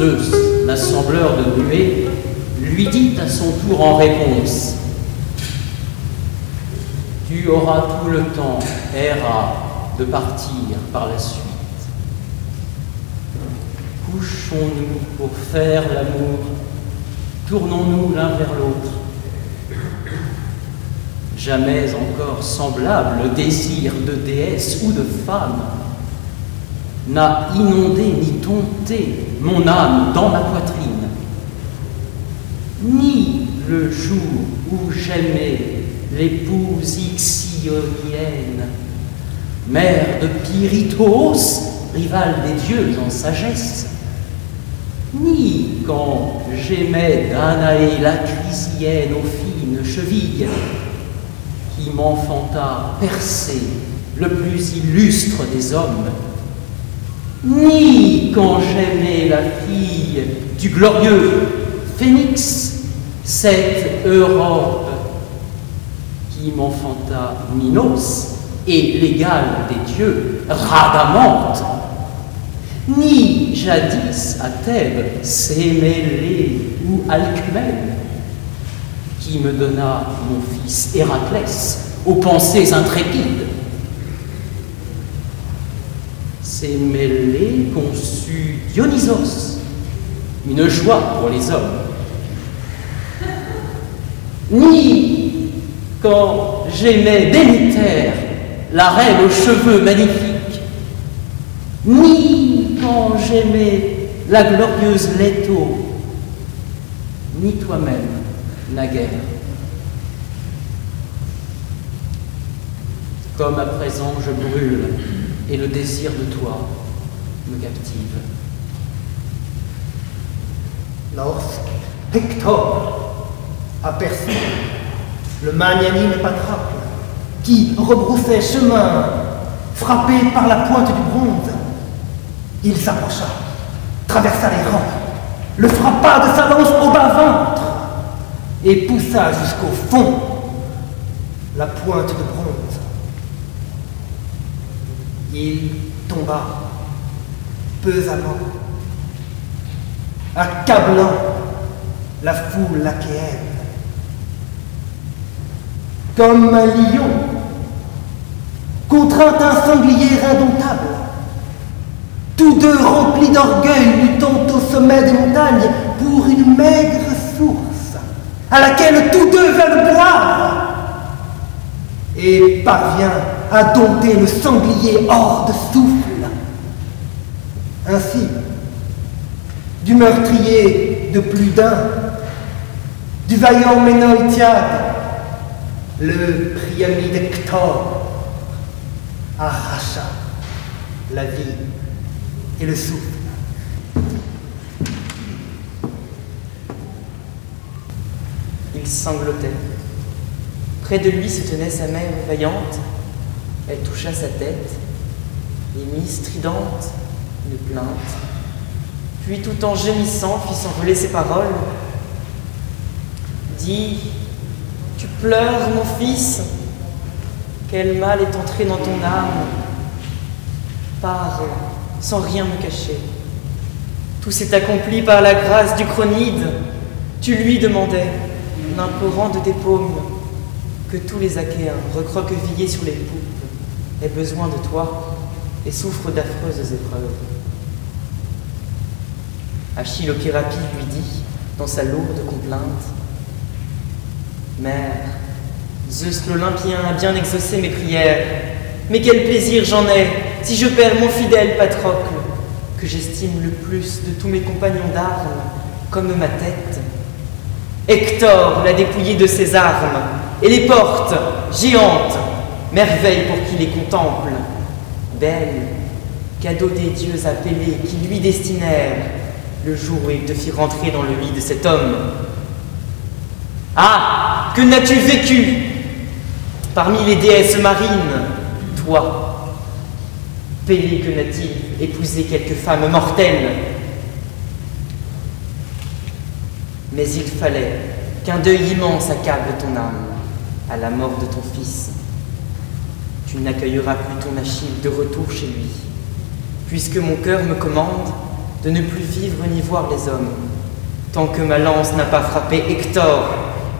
Zeus, l'assembleur de nuées, lui dit à son tour en réponse: tu auras tout le temps, Héra, de partir par la suite. Couchons-nous pour faire l'amour, tournons-nous l'un vers l'autre. Jamais encore semblable le désir de déesse ou de femme n'a inondé ni dompté mon âme dans ma poitrine, ni le jour où j'aimais l'épouse ixionienne, mère de Pyrithoos, rivale des dieux en sagesse, ni quand j'aimais Danaé la Crisienne aux fines chevilles, qui m'enfanta percé, le plus illustre des hommes, ni quand j'aimais la fille du glorieux Phénix, cette Europe qui m'enfanta Minos et l'égal des dieux Rhadamante, ni jadis à Thèbes Sémélé ou Alcmène, qui me donna mon fils Héraclès aux pensées intrépides. Sémélé conçut Dionysos, une joie pour les hommes. Ni quand j'aimais Déméter, la reine aux cheveux magnifiques, ni quand j'aimais la glorieuse Leto, ni toi-même, naguère. Comme à présent je brûle, et le désir de toi me captive. Lorsque Hector aperçut le magnanime Patrocle qui rebroussait chemin, frappé par la pointe du bronze, il s'approcha, traversa les rangs, le frappa de sa lance au bas-ventre et poussa jusqu'au fond la pointe de bronze. Il tomba pesamment, accablant la foule achéenne. Comme un lion contraint un sanglier indomptable, tous deux remplis d'orgueil luttant au sommet des montagnes pour une maigre source à laquelle tous deux veulent boire, et parvient à dompter le sanglier hors de souffle. Ainsi, du meurtrier de plus d'un, du vaillant Ménoïtiade, le Priamide Hector arracha la vie et le souffle. Il sanglotait. Près de lui se tenait sa mère vaillante. Elle toucha sa tête et mit stridente une plainte. Puis, tout en gémissant, fit s'envoler ses paroles. Dis, tu pleures, mon fils? Quel mal est entré dans ton âme? Parle, sans rien me cacher. Tout s'est accompli par la grâce du Chronide. Tu lui demandais, l'implorant de tes paumes, que tous les Achéens, recroquevillés sur les poupes, aient besoin de toi et souffrent d'affreuses épreuves. Achille au Pyrapie lui dit, dans sa lourde complainte, Mère, Zeus l'Olympien a bien exaucé mes prières, mais quel plaisir j'en ai si je perds mon fidèle Patrocle, que j'estime le plus de tous mes compagnons d'armes, comme ma tête. Hector l'a dépouillé de ses armes, et les portes, géantes, merveille pour qui les contemple, belles, cadeau des dieux appelés qui lui destinèrent le jour où il te fit rentrer dans le lit de cet homme. Ah, que n'as-tu vécu parmi les déesses marines, toi, Pélée, que n'a-t-il épousé quelques femmes mortelles? Mais il fallait qu'un deuil immense accable ton âme à la mort de ton fils. Tu n'accueilleras plus ton Achille de retour chez lui, puisque mon cœur me commande de ne plus vivre ni voir les hommes, tant que ma lance n'a pas frappé Hector,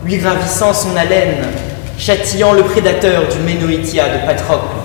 lui gravissant son haleine, châtillant le prédateur du Ménoïtia de Patrocle.